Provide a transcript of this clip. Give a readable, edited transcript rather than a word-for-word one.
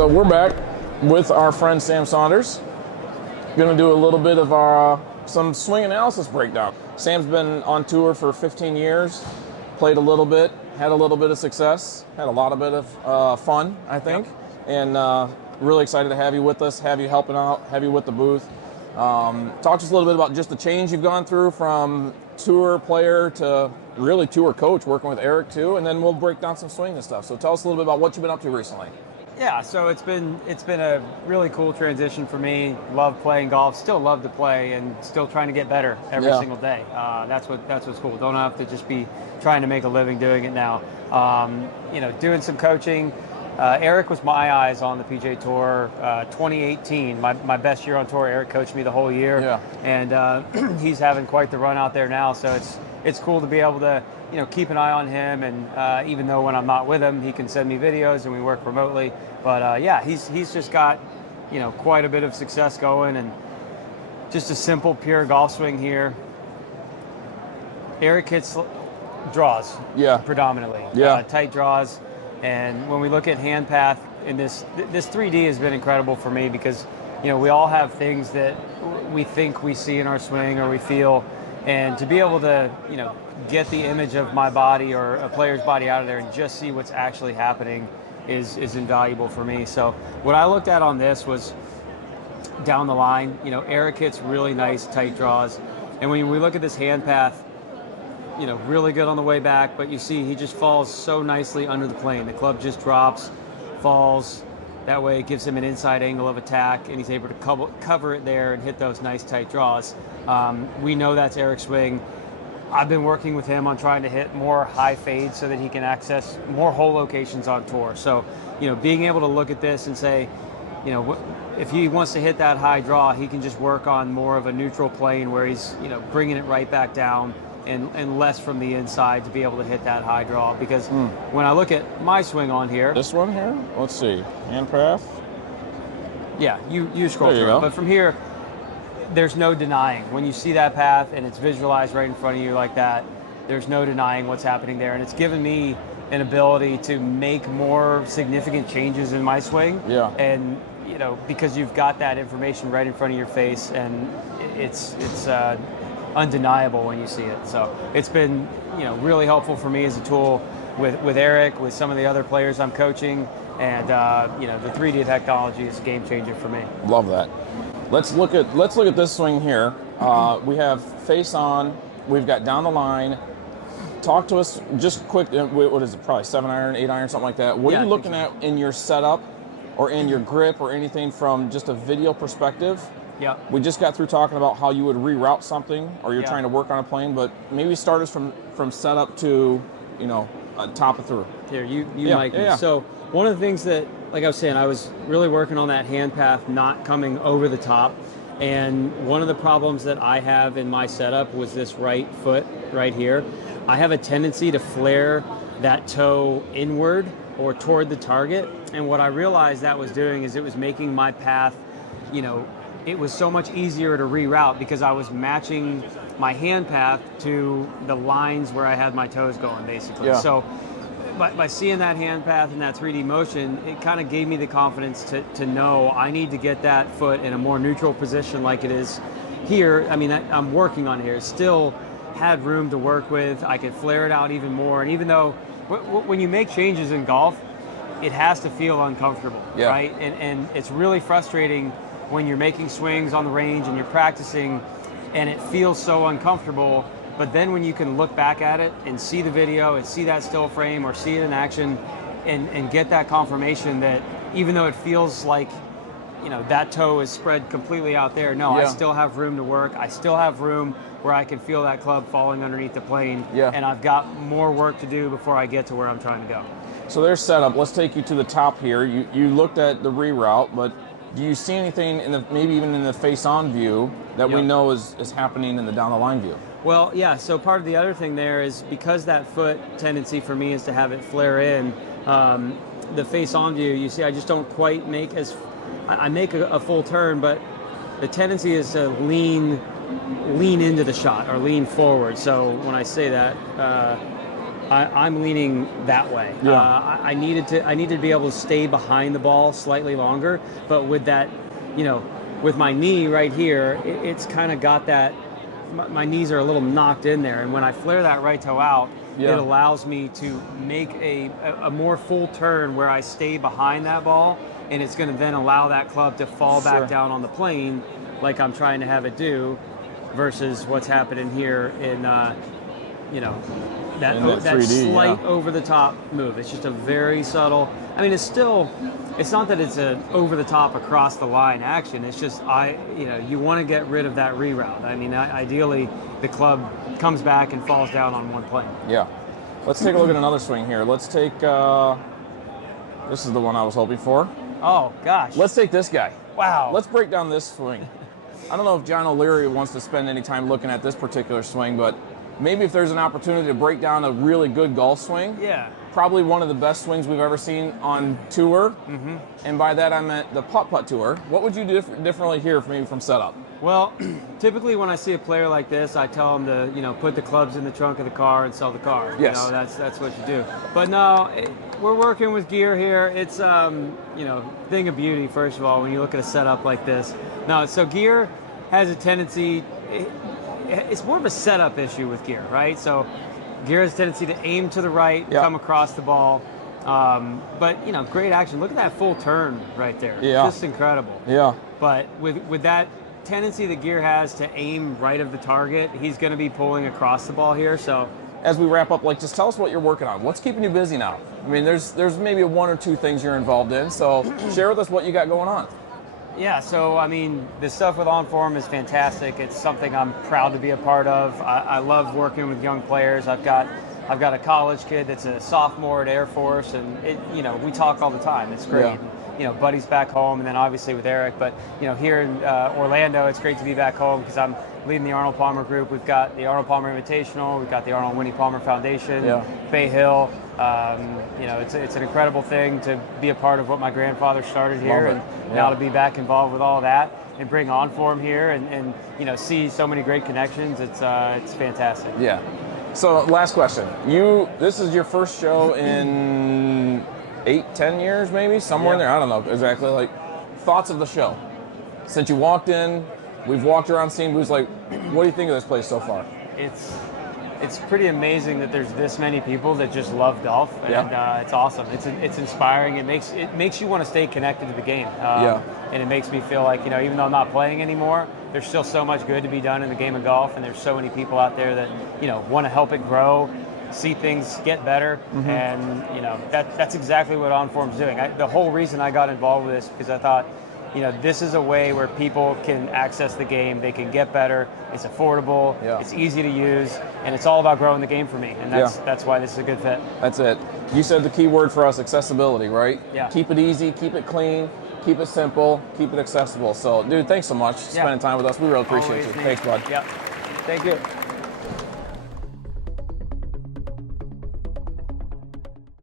So we're back with our friend Sam Saunders. Going to do a little bit of our some swing analysis breakdown. Sam's been on tour for 15 years, played a little bit, had a little bit of success, had a lot of bit of fun, I think, and really excited to have you with us, have you helping out, have you with the booth. Talk to us a little bit about just the change you've gone through from tour player to really tour coach, working with Eric too, and then we'll break down some swing and stuff. So tell us a little bit about what you've been up to recently. Yeah, so it's been a really cool transition for me. Love playing golf, still love to play, and still trying to get better every single day. That's what's cool. Don't have to just be trying to make a living doing it now. Doing some coaching. Eric was my eyes on the PGA Tour 2018, my best year on tour. Eric coached me the whole year, and he's having quite the run out there now. So it's cool to be able to keep an eye on him, and even though when I'm not with him, he can send me videos and we work remotely. But he's just got quite a bit of success going, and just a simple pure golf swing here. Eric hits draws, predominantly, tight draws. And when we look at hand path, in this 3D has been incredible for me, because we all have things that we think we see in our swing or we feel, and to be able to get the image of my body or a player's body out of there and just see what's actually happening is invaluable for me. So what I looked at on this was down the line. Eric hits really nice tight draws, and when we look at this hand path, really good on the way back, but you see he just falls so nicely under the plane. The club just drops, falls. That way it gives him an inside angle of attack, and he's able to cover it there and hit those nice tight draws. We know that's Eric's swing. I've been working with him on trying to hit more high fades so that he can access more hole locations on tour. So, being able to look at this and say, if he wants to hit that high draw, he can just work on more of a neutral plane where he's, bringing it right back down and less from the inside to be able to hit that high draw. Because when I look at my swing on here. This one here? Let's see. Hand path? Yeah, you scroll through it. But from here, there's no denying. When you see that path and it's visualized right in front of you like that, there's no denying what's happening there. And it's given me an ability to make more significant changes in my swing. Yeah. And, because you've got that information right in front of your face, and it's undeniable when you see it. So it's been, really helpful for me as a tool with Eric, with some of the other players I'm coaching. And, the 3D technology is a game changer for me. Love that. Let's look at this swing here. We have face on. We've got down the line. Talk to us just quick. What is it? Probably 7-iron, 8-iron, something like that. What are you looking at in your setup, or in your grip, or anything from just a video perspective? Yeah. We just got through talking about how you would reroute something, or you're trying to work on a plane, but maybe start us from setup to top of through. Here, you mic me. So one of the things that, like I was saying, I was really working on that hand path not coming over the top. And one of the problems that I have in my setup was this right foot right here. I have a tendency to flare that toe inward or toward the target. And what I realized that was doing is it was making my path, it was so much easier to reroute because I was matching my hand path to the lines where I had my toes going, basically. Yeah. So by seeing that hand path and that 3D motion, it kind of gave me the confidence to know I need to get that foot in a more neutral position like it is here. I mean, I'm working on here. Still had room to work with. I could flare it out even more. And even though when you make changes in golf, it has to feel uncomfortable, right? And it's really frustrating when you're making swings on the range and you're practicing and it feels so uncomfortable. But then when you can look back at it and see the video and see that still frame or see it in action and get that confirmation that even though it feels like, that toe is spread completely out there, I still have room to work. I still have room where I can feel that club falling underneath the plane. And I've got more work to do before I get to where I'm trying to go. So there's setup. Let's take you to the top here. You looked at the reroute, but do you see anything maybe even in the face-on view that we know is happening in the down-the-line view? Well, yeah, so part of the other thing there is because that foot tendency for me is to have it flare in, the face-on view, you see I just don't quite make I make a full turn, but the tendency is to lean into the shot or lean forward. So when I say that, I'm leaning that way. Yeah. I needed to be able to stay behind the ball slightly longer, but with that, with my knee right here, it's kind of got that. My knees are a little knocked in there, and when I flare that right toe out, it allows me to make a more full turn where I stay behind that ball, and it's going to then allow that club to fall back down on the plane like I'm trying to have it do, versus what's happening here in that 3D, slight over the top move. It's just a very subtle. I mean, it's not that it's an over the top across the line action. It's just you want to get rid of that reroute. I mean, ideally the club comes back and falls down on one plane. Yeah. Let's take a look at another swing here. Let's take this is the one I was hoping for. Oh gosh. Let's take this guy. Wow. Let's break down this swing. I don't know if John O'Leary wants to spend any time looking at this particular swing, but maybe if there's an opportunity to break down a really good golf swing. Yeah. Probably one of the best swings we've ever seen on tour. Mm-hmm. And by that I meant the putt-putt tour. What would you do differently here from setup? Well, typically when I see a player like this, I tell them to, put the clubs in the trunk of the car and sell the car. Yes. That's what you do. But no, we're working with gear here. It's, thing of beauty, first of all, when you look at a setup like this. No, so gear has a tendency, it's more of a setup issue with gear, right? So gear has a tendency to aim to the right, come across the ball. But, great action. Look at that full turn right there. Yeah. Just incredible. Yeah. But with that tendency that gear has to aim right of the target, he's going to be pulling across the ball here. So as we wrap up, just tell us what you're working on. What's keeping you busy now? I mean, there's maybe one or two things you're involved in. So share with us what you got going on. Yeah, so I mean, the stuff with Onform is fantastic. It's something I'm proud to be a part of. I love working with young players. I've got a college kid that's a sophomore at Air Force, and we talk all the time. It's great. Yeah. Buddies back home, and then obviously with Eric. But here in Orlando, it's great to be back home because I'm leading the Arnold Palmer group. We've got the Arnold Palmer Invitational. We've got the Arnold Winnie Palmer Foundation. Bay Hill. It's an incredible thing to be a part of what my grandfather started here, and now to be back involved with all that and bring Onform here and see so many great connections. It's fantastic. Yeah. So last question. This is your first show in 8-10 years, maybe somewhere in there. I don't know exactly. Thoughts of the show since you walked in. We've walked around, seen booths. What do you think of this place so far? It's pretty amazing that there's this many people that just love golf, and it's awesome. It's inspiring. It makes you want to stay connected to the game. And it makes me feel like even though I'm not playing anymore, there's still so much good to be done in the game of golf, and there's so many people out there that want to help it grow, see things get better, and that's exactly what Onform's doing. The whole reason I got involved with this because I thought, this is a way where people can access the game, they can get better, it's affordable, it's easy to use, and it's all about growing the game for me, and that's why this is a good fit. That's it. You said the key word for us, accessibility, right? Yeah. Keep it easy, keep it clean, keep it simple, keep it accessible. So, dude, thanks so much for spending time with us. We really appreciate you. Thanks, bud. Yeah. Thank you.